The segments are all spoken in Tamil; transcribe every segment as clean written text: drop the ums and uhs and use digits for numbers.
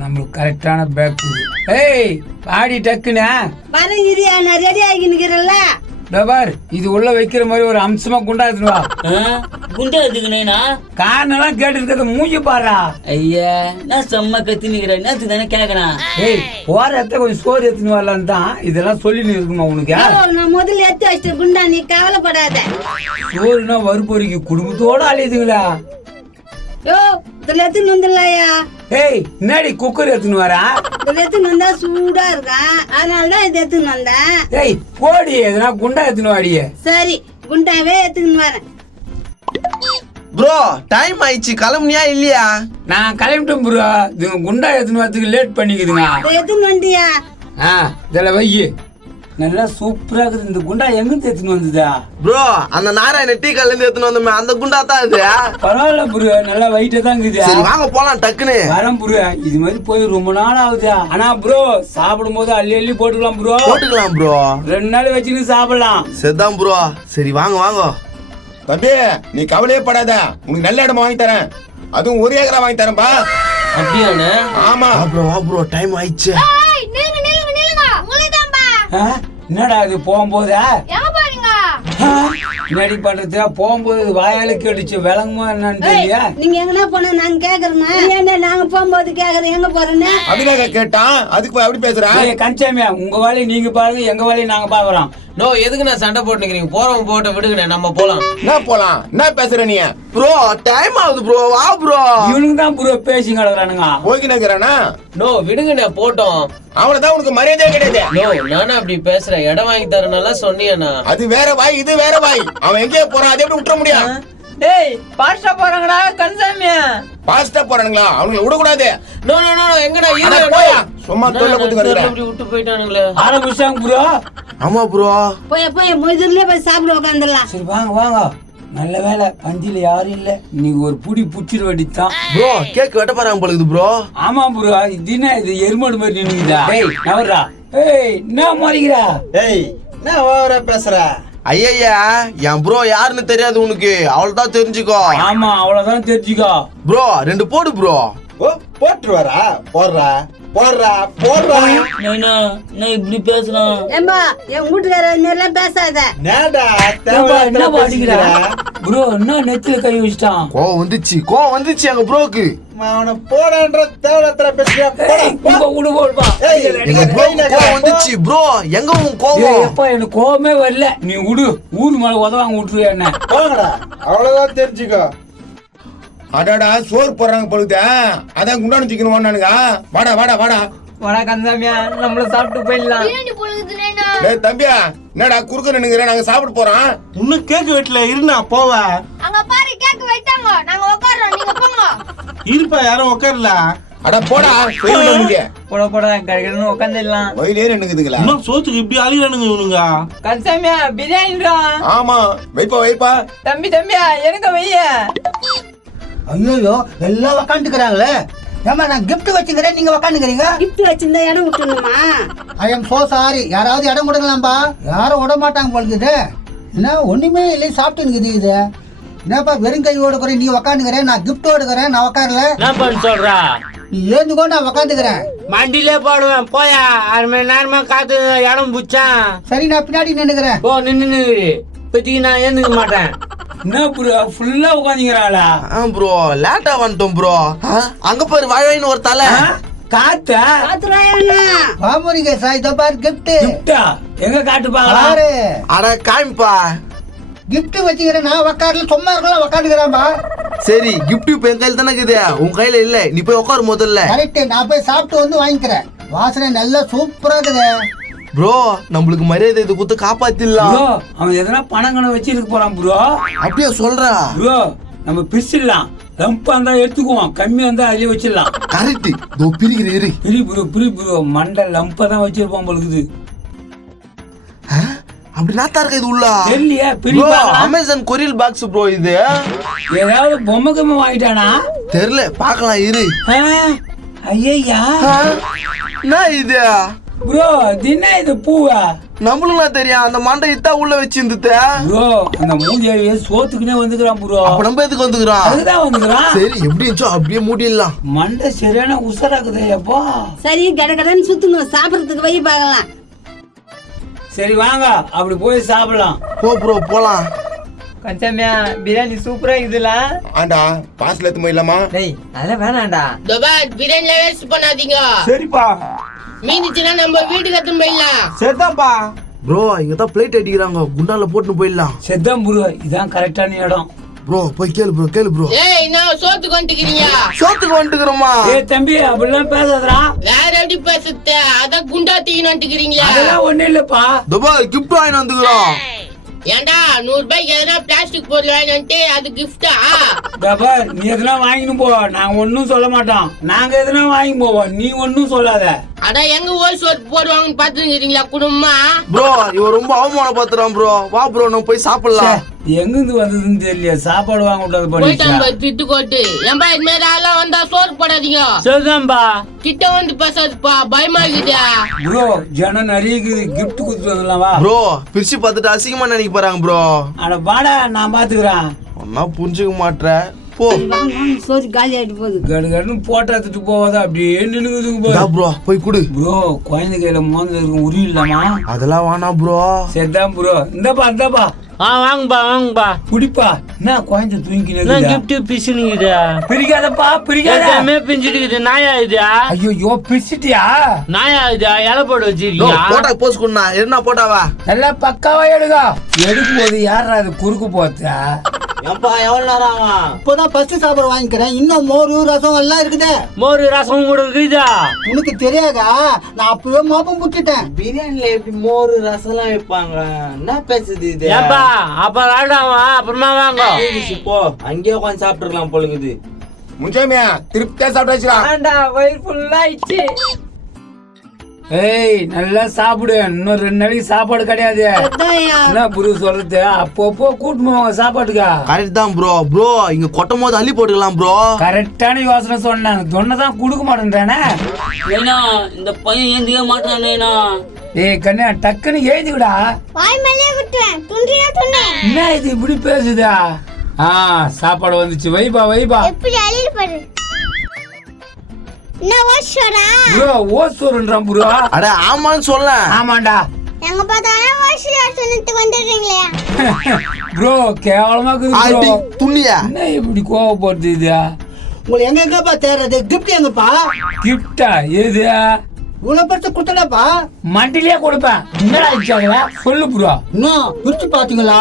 நம்மளுக்கு கரெக்டான பேக். ஏய் பாடி டக்குனா வரங்கிறியா? நான் ரெடி ஆகி நிக்கிறேன்ல. பார், இது உள்ள வைக்கிற மாதிரி ஒரு அம்சமா குண்டா எடுத்துவா. குண்டா எடுத்துக்கணேனா காரணம் கேட்டு இருக்கிறத மூஞ்சி பாடுறா. ஐயா நான் செம்ம கத்தி நிக்கிறேன். நேத்து தானே கேட்கணும். ஏய் போற இடத்த கொஞ்சம் சோறு எடுத்துன்னு வரலான்னு தான் இதெல்லாம் சொல்லி இருக்குமா உனக்கு? நான் முதல்ல எடுத்து வச்சிட்டேன் குண்டா, நீ கவலைப்படாத. சோறுனா வறுப்பொறிக்கு குடும்பத்தோட அழியுதுங்களா? யோ இதுல எடுத்துன்னு வந்துடலாயா? ஏய் என்னடி குக்கர் எடுத்துன்னு வரா? இதுல எடுத்துன்னு வந்தா சூடா இருக்கான், அதனாலதான் இதை எடுத்துன்னு வந்தேன். ஏய் போடி, எதுனா குண்டா எடுத்துன்னு வாடியே. சரி குண்டாவே எடுத்துன்னு வரேன். ப்ரோ டைம் ஆயிடுச்சு, கிளம்புனியா இல்லையா? நான் கிளம்பிட்டேன் ப்ரோ. இதுங்க குண்டா எடுத்துன்னு வரதுக்கு லேட் பண்ணிக்குதுங்க. இதை எடுத்துன்னு வந்தியா? இதில் வை. நல்லா சூப்பரா இருக்குது. இந்த குண்டா எங்க எடுத்துன்னு வந்ததா? ப்ரோ அந்த நாராயண டீ கல்ல இருந்து எடுத்துன்னு வந்தோமே அந்த குண்டா தான் இது. பரவாயில்ல ப்ரோ, நல்லா வெயிட்டா தான் இருக்குது. சரி வாங்க போலாம் டக்குன்னு. வரேன் ப்ரோ, இது மாதிரி போய் ரொம்ப நாள் ஆகுது. ஆனா ப்ரோ சாப்பிடும் போது அள்ளி அள்ளி போட்டுக்கலாம் ப்ரோ. போட்டுக்கலாம் ப்ரோ, 2 நாள் வச்சுன்னு சாப்பிடலாம். சரிதான் ப்ரோ. சரி வாங்க வாங்க. தம்பி நீ கவலையே படாத, உனக்கு நல்ல இடமா வாங்கி தரேன். அதுவும் 1 ஏக்கரா வாங்கி தரேன்பா. அப்படியாண்ணே? ஆமா வா ப்ரோ டைம் ஆயிடுச்சு. என்னடா இது போகும்போது என்னடி பண்றது? போகும்போது வாயால கேட்டுச்சு, விளங்குமா என்னன்னு தெரியல. நீங்க எங்கன்னா போனா நாங்க கேக்குறோமா? என்ன நாங்க போகும்போது கேக்குறோம் எங்க போறேன்னு? அப்படினாக்க கேட்டான், அதுக்கு போய் அப்படி பேசுறேன். கன்சாமியா உங்க வேலையை நீங்க பாருங்க, எங்க வேலையை நாங்க பாக்குறோம். நோ எதுக்கு நான் சண்டை போட்டுக்கிறீங்க? போறவங்க போட்ட விடுங்க, நம்ம போலாம். என்ன போலாம்? என்ன பேசுற நீ? ப்ரோ டைம் ஆகுது ப்ரோ, வா ப்ரோ. இவனுக்கு தான் ப்ரோ பேசி கிடக்குறானுங்க. போய்க்கினானா? நோ விடுங்கண்ணே போட்டோம். அவனதான் உனக்கு மரியாதையே கிடையாது. நோ நானும் அப்படி பேசுறேன். இடம் வாங்கி தரனால சொன்னியண்ணா. அது வேற வாய், இது வேற வாய். அவன் எங்கேயோ போறான், அதை எப்படி விட்டுற முடியும்? டேய் பாஸ்டா போறாங்கடா கன்சாமியா. பாஸ்டா போறானுங்களா? அவங்களை விடக்கூடாது. நோ நோ நோ எங்கடா அட போயா, சும்மா தொல்லை கொடுத்து வருகிறேன். அப்படி விட்டு போயிட்டானுங்களே. ஆரம்பிச்சாங்க ப்ரோ. ஆமா ப்ரோ. போய் முதல்ல போய் சாப்பிட உட்காந்துடலாம். சரி வாங்க வாங்க. நல்ல வேலை பஞ்சில யாரும் இல்ல. இன்னைக்கு ஒரு புடி புடிச்சிட வேண்டியதுதான். ப்ரோ கேக் வெட்ட போறாங்க போல இது ப்ரோ. ஆமா ப்ரோ, இது என்ன இது எருமாடு மாதிரி நின்னுக்குதா? ஏய் நவர்றா. ஏய் என்ன மாறிக்கிறா? ஏய் என்ன ஓவரா பேசுற? ஐயா என் ப்ரோ யாருன்னு தெரியாது உனக்கு, அவள்தான் தெரிஞ்சுக்கோ. ஆமா அவ்வளவுதான் தெரிஞ்சுக்கோ. ப்ரோ 2 போடு ப்ரோ. ஓ போட்டு வரா, போடுறா போடுறா போடுறா. நைனா நான் இப்படி பேசுறான். ஏம்பா என் வீட்டுக்கார நேர்ல பேசாத. நேடா என்ன பாடிக்கிறா ப்ரோ? என்ன நெத்தில கை வச்சிட்டான்? கோவம் வந்துச்சு எங்க ப்ரோக்கு. அவனை போடான்ற தேவலத்துல பேசுறியா? போடா உங்க உடு போடுப்பா. எங்க ப்ரோக்கு கோவம் வந்துச்சு ப்ரோ. எங்க உன் கோவம்? எப்பா எனக்கு கோவமே வரல. நீ உடு, ஊர் மேல உதவாங்க விட்டுருவியா என்ன? போங்கடா, அவ்வளவுதான் தெரிஞ்சுக்கோ. அடாடா சோறு போடுறாங்க பொழுது, அதான் குண்டானு சிக்கன் வாடானுங்க. வாடா வாடா வாடா. வடா கன்சாமியா, நம்மள சாப்பிட்டு போயிடலாம். டேய் தம்பியா, என்னடா குறுக்க நின்னுங்கற? நாங்க சாப்பிட போறோம். இன்னும் கேக் வெட்டல, இருண்ணா போவா. அங்க பாரு கேக் வெட்டாங்க, நாங்க உட்கார்றோம், நீங்க போங்க. இருப்பா யாரும் உட்காரல. அட போடா, செய்ய முடிய. போடா கரெக்டான உட்கார்ந்திடலாம். வயிலே நின்னுக்குதுங்களா? இன்னும் சோத்துக்கு இப்படி அழியானுங்க இவனுங்க. கன்சாமியா பிரியாணிடா. ஆமா வைப்பா. தம்பியா எனக்கு வைய. ஐயோ எல்லாம் உக்காந்துக்கிறாங்களே. ஏமா நான் கிஃப்ட் வச்சுக்கிறேன், நீங்க உக்காந்துக்கிறீங்க. கிஃப்ட் வச்சிருந்தா இடம் விட்டுணுமா? I am so sorry. யாராவது இடம் கொடுக்கலாம்பா. யாரும் விட மாட்டாங்க போலுக்குது. என்ன ஒண்ணுமே இல்லை, சாப்பிட்டு இது என்னப்பா வெறும் கை ஓடுக்கிறேன், நீ உக்காந்துக்கிறேன். நான் கிஃப்ட் ஓடுக்கிறேன், நான் உக்காரல. என்ன பண்ண சொல்றா? நீ ஏந்துக்கோ, நான் உக்காந்துக்கிறேன். மண்டிலே போடுவேன் போயா. 6 மணி நேரமா காத்து இடம் புச்சான். சரி நான் பின்னாடி நின்னுக்கிறேன். போ நின்னு இப்போதைக்கு நான் ஏந்துக்க மாட்டேன். என்ன ப்ரோ ஃபுல்லா உட்காந்துக்கிறாளா? ப்ரோ லேட்டா வந்துட்டோம் ப்ரோ. அங்க பாரு வாழைன்னு ஒரு தலை. காத்தா காத்துறாயா? பாமுரிங்க சாய் தபார் கிஃப்ட். கிஃப்டா எங்க காட்டு பாக்கலாம்? பாரு அட காமிப்பா. கிஃப்ட் வச்சுக்கிறேன், நான் உக்காரல. சும்மா இருக்கலாம், உக்காந்துக்கிறான்பா. சரி கிஃப்ட் இப்ப என் கையில தானே இருக்குது, உன் கையில இல்ல. நீ போய் உட்காரு முதல்ல. கரெக்ட், நான் போய் சாப்பிட்டு வந்து வாங்கிக்கிறேன். வாசனை நல்லா சூப்பரா இருக்குது. ப்ரோ நம்மளுக்கு மரியாதை இது கொடுத்து காப்பாத்திடலாம். ப்ரோ அவன் எதனா பணங்கணம் வச்சிருக்க போறான் ப்ரோ. அப்படியே சொல்றா ப்ரோ? நம்ம பிரிச்சிடலாம். லம்பா இருந்தா எடுத்துக்குவோம், கம்மியா இருந்தா அதிலே வச்சிடலாம். கரெக்ட். தோ பிரிக்கிற இரு. பிரி ப்ரோ மண்டை லம்பா தான் வச்சிருப்பான் போலுக்குது. அப்படி நாத்தா இருக்க இது உள்ள. தெரியலையா? பிரி அமேசான் கொரியல் பாக்ஸ் ப்ரோ இது. ஏதாவது பொம்மை கம்மி வாங்கிட்டானா தெரியல, பாக்கலாம் இரு. ஐயா என்ன இது? ப்ரோ தின இது பூவா நம்மளுக்கு தெரியும் அந்த மண்டை இத்தா உள்ள வச்சிருந்துட்டு ப்ரோ அந்த மூஞ்சியாவே சோத்துக்குனே வந்துக்கிறான் ப்ரோ. அப்ப நம்ம எதுக்கு வந்துக்கிறான்? அதுதான் வந்துக்கிறான். சரி எப்படி இருந்துச்சோ அப்படியே மூடிடலாம். மண்டை சரியான உசராக்குதே அப்பா. சரி கடகடன்னு சுத்துங்க, சாப்பிடறதுக்கு வை பார்க்கலாம். சரி வாங்க அப்படி போய் சாப்பிடலாம். போ ப்ரோ போலாம். கஞ்சமியா பிரியாணி சூப்பரா இருக்குதுல. ஆண்டா பாஸ்ல எடுத்து போயிடலாமா? டேய் அதெல்லாம் வேணாம்டா. பிரியாணில வேஸ்ட் பண்ணாதீங்க. சரிப்பா மீந்துச்சுன்னா நம்ம வீட்டுக்கு எடுத்துன்னு போயிடலாம். சரிதான்ப்பா. ப்ரோ இங்க தான் பிளேட் அடிக்கிறாங்க, குண்டால போட்டு போயிடலாம். செத்தம் ப்ரோ இதான் கரெக்டான இடம். ப்ரோ போய் கேளு ப்ரோ. ஏய் நான் சோத்துக்கு வந்துக்கிறீங்க. சோத்துக்கு வந்துக்கிறோமா? ஏய் தம்பி அப்படிலாம் பேசாதடா. வேற எப்படி பேசுறது? அத குண்டா தீக்கின்னு வந்துக்கிறீங்களா? அதெல்லாம் ஒண்ணு இல்லப்பா. துபா கிஃப்ட் வாங்கி வந்துக்கிறோம். ஏண்டா 100 ரூபாய்க்கு எதனா பிளாஸ்டிக் பொருள் வாங்கிட்டு அது கிஃப்டா? டபர் நீ எதுனா வாங்கின்னு போ, நாங்க ஒன்னும் சொல்ல மாட்டோம். நாங்க எதுனா வாங்கி போவோம், நீ ஒன்னும் சொல்லாத. அட எங்க ஓல் சோத்து போடுவாங்கன்னு பாத்துக்கிறீங்களா குடும்பமா? ப்ரோ இவன் ரொம்ப அவமானப்படுத்துறான் ப்ரோ. வா ப்ரோ நம்ம போய் சாப்பிடலாம். எங்கிருந்து வந்ததுன்னு தெரியல, சாப்பாடு வாங்க விட்டாது போயிட்டான் பண்ணிச்சா. பாரு திட்டு கோட்டு. ஏன்பா இது மாதிரி ஆளெல்லாம் வந்தா சோறு போடாதீங்க. சரிதான்பா. கிட்ட வந்து பேசாதுப்பா, பயமா இருக்குதா? ப்ரோ ஜனம் நிறைய இருக்குது, கிஃப்ட் கொடுத்து வந்துடலாம் வா. ப்ரோ பிரிச்சு பார்த்துட்டு அசிங்கமா நினைக்க போறாங்க ப்ரோ. அட வாடா நான் பாத்துக்கிறேன். ஒன்னா புரிஞ்சுக்க மாட்டேற போ. சோறு காலி ஆயிட்டு போகுது. கடுகடுன்னு போட்டா எடுத்துட்டு போவாத அப்படியே நின்னுக்குதுங்க இதா ப்ரோ போய் குடு. ப்ரோ குழந்தை கையில மோந்து இருக்கும் உரி இல்லாமா? அதெல்லாம் வேணாம் ப்ரோ. சரிதான் ப்ரோ. இந்தப்பா வாங்கப்பா குடிப்பா. என்ன குழந்தை தூங்கினது கிஃப்ட் பிசுனுக்குது. பிரிக்காதப்பா பிரிக்காத. எல்லாமே பிஞ்சிட்டு நாயா இதா? ஐயோ பிரிச்சிட்டியா? நாயா இதா? இலை போட்டு ப்ரோ வச்சிருக்கியா? போட்டா போஸ் குடுனா என்ன போட்டாவா? எல்லாம் பக்காவா எடுக்கா. எடுக்கும் போது யாரா அது குறுக்கு போச்சா? ஏன்பா எவ்வளவு நேரம் ஆகும்? இப்போதான் ஃபர்ஸ்ட் சாப்பாடு வாங்கிக்கிறேன், இன்னும் மோர் ரசம் எல்லாம் இருக்குதே. மோர் ரசம் கூட இருக்குதா? உனக்கு தெரியாதா? நான் அப்பவே மோப்பம் புட்டுட்டேன். பிரியாணில எப்படி மோர் ரசம்லாம் வைப்பாங்க? என்ன பேசுது இது? ஏப்பா அப்ப ராடாவா அப்புறமா வாங்க. போ அங்கேயே உட்காந்து சாப்பிட்டுருக்கலாம் போலுக்குது. முன்சாமியா திருப்தியா சாப்பிட்டாச்சுடா. ஆண்டா வயிறு ஃபுல்லா ஆயிடுச்சு. ஏய் நல்லா சாப்பிடு, இன்னும் 2 நாளைக்கு சாப்பாடு கிடையாது. அதான்யா. என்ன புரு சொல்றது? அப்பப்போ கூட்டு போவாங்க சாப்பாட்டுக்கா. கரெக்ட் தான் ப்ரோ. ப்ரோ இங்க கொட்டும் போது அள்ளி போட்டுக்கலாம் ப்ரோ. கரெக்டான யோசனை சொன்னாங்க. தொன்னதான் கொடுக்க மாட்டேன்றானே. ஏன்னா இந்த பையன் ஏந்திக்க மாட்டானேனா? ஏய் கண்ணா டக்குன்னு எழுதிவிடா. வாய் மேலே விட்டுறேன். துண்டியா துண்ணு. என்ன இது இப்படி பேசுதா? சாப்பாடு வந்துச்சு. வைபா எப்படி அழில் பாரு. என்ன ஓஷரா? Bro ஓசோருன்றான் bro. அட ஆமான்னு சொல்ல. ஆமாண்டா எங்க பார்த்தாலும் ஓஷரா சொல்லிட்டு வந்துடுறீங்களே. ப்ரோ கேவலமா இருக்குது ஆடி ப்ரோ. துண்ணியா என்ன இப்படி கோவப்படுது இது? உங்களை எங்கப்பா தேடுறது? கிஃப்ட் எங்கப்பா? கிஃப்டா எது? இவ்வளவு பெருசு கொடுத்தடப்பா. மண்டிலே கொடுப்பேன். என்னடா இச்சாங்களா சொல்லு ப்ரோ. இன்னும் பிரிச்சு பாத்தீங்களா?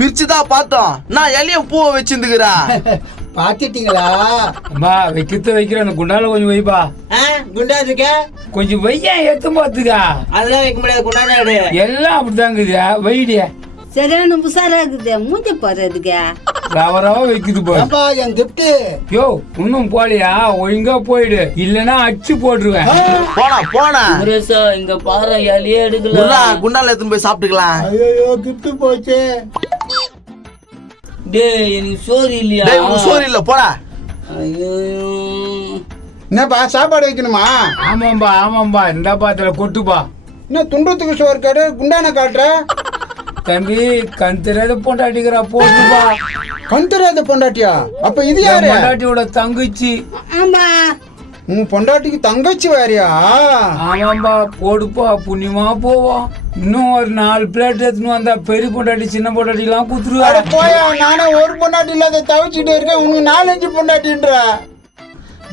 பிரிச்சுதான் பார்த்தோம். நான் எலிய பூவை வச்சிருந்துக்கிறா. பாத்துட்டீங்களா? அம்மா வைக்கிறத வைக்கிற அந்த குண்டால கொஞ்சம் வைப்பா. குண்டா இருக்க கொஞ்சம் வையா எடுத்து பார்த்துக்கா. அதெல்லாம் வைக்க முடியாது. குண்டாடு எல்லாம் அப்படிதாங்குது. வைடிய சரியான உசாரா இருக்குது. மூஞ்சி போறதுக்கு ரவரவா வைக்குது போ. ஏப்பா என் கிஃப்ட். யோ இன்னும் போலியா? ஒழுங்கா போயிடு, இல்லன்னா அடிச்சு போட்டுருவேன். போனா சுரேஷா இங்க பாரு இலையே எடுக்கல. குண்டால எடுத்துன்னு போய் சாப்பிட்டுக்கலாம். ஐயோ கிஃப்ட் போச்சு. டேய் எனக்கு சோறு இல்லையா? டேய் உனக்கு சோறு இல்ல போடா. ஐயோ என்னப்பா சாப்பாடு வைக்கணுமா? ஆமாம்பா இந்த பாத்திர கொட்டுப்பா. இன்னும் துண்டத்துக்கு சோறு காடு குண்டான காட்டுற. தம்பி கண் தெரியாத பொண்டாட்டிக்கிறா போட்டுப்பா. கண் தெரியாத பொண்டாட்டியா? அப்ப இது யாரு? பொண்டாட்டியோட தங்கச்சி. ஆமா. உன் பொண்டாட்டிக்கு தங்கச்சி வேறியா? ஆமாம்பா போடுப்பா, புண்ணியமா போவோம். இன்னும் ஒரு 4 பிளேட் எடுத்துன்னு வந்தா பெரிய பொண்டாட்டி சின்ன பொண்டாட்டி எல்லாம் குத்துருவா. போயா, நானே ஒரு பொண்டாட்டி இல்லாத தவிச்சுட்டு இருக்கேன், உனக்கு 4-5 பொண்டாட்டின்ற.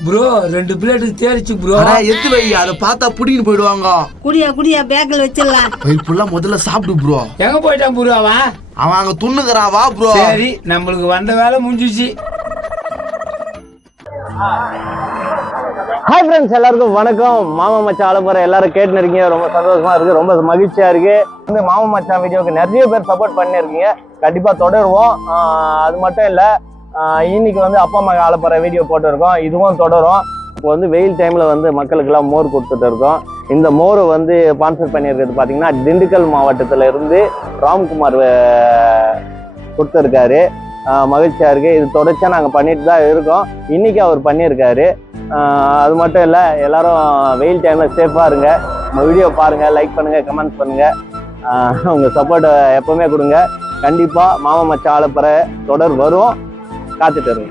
ப்ரோ 2 பிளேட்டுக்கு தேரிச்சு ப்ரோ. எடுத்து வை, அதை பார்த்தா புடின்னு போயிடுவாங்க. குடியா பேக்கில் வச்சிடலாம். இப்பெல்லாம் முதல்ல சாப்பிடு ப்ரோ. எங்க போயிட்டான் ப்ரோ அவன்? அவன் அங்க துண்ணுகிறான். வா ப்ரோ. சரி நம்மளுக்கு வந்த வேலை முடிஞ்சிச்சு. ஹாய் ஃப்ரெண்ட்ஸ், எல்லாருக்கும் வணக்கம். மாமா மச்சான் ஆலப்பற எல்லாரும் கேட்டுன்னு இருக்கீங்க. ரொம்ப சந்தோஷமா இருக்கு, ரொம்ப மகிழ்ச்சியா இருக்கு. இந்த மாமா மச்சான் வீடியோக்கு நிறைய பேர் சப்போர்ட் பண்ணிருக்கீங்க. கண்டிப்பா தொடருவோம். அது மட்டும் இல்ல, இன்னைக்கு வந்து அப்பா அம்மா ஆலப்பற வீடியோ போட்டுருக்கோம். இதுவும் தொடரும். இப்போ வந்து வெயில் டைம்ல வந்து மக்களுக்கெல்லாம் மோர் கொடுத்துட்டு இருக்கோம். இந்த மோரை வந்து ஸ்பான்சர் பண்ணியிருக்கிறது பார்த்தீங்கன்னா திண்டுக்கல் மாவட்டத்துல இருந்து ராம்குமார் கொடுத்துருக்காரு. மகிழ்ச்சியா இருக்கு. இது தொடர்ச்சியா நாங்கள் பண்ணிட்டு தான் இருக்கோம். இன்னைக்கு அவர் பண்ணியிருக்காரு. அது மட்டும் இல்லை, எல்லாரும் வெயில் டைம்ல சேஃபாக இருங்க. நம்ம வீடியோ பாருங்க, லைக் பண்ணுங்க, கமெண்ட் பண்ணுங்க. உங்க சப்போர்ட்டை எப்பவுமே கொடுங்க. கண்டிப்பா மாமா மச்சான் ஆலப்பறை தொடர் வரும், காத்துட்டு இருங்க.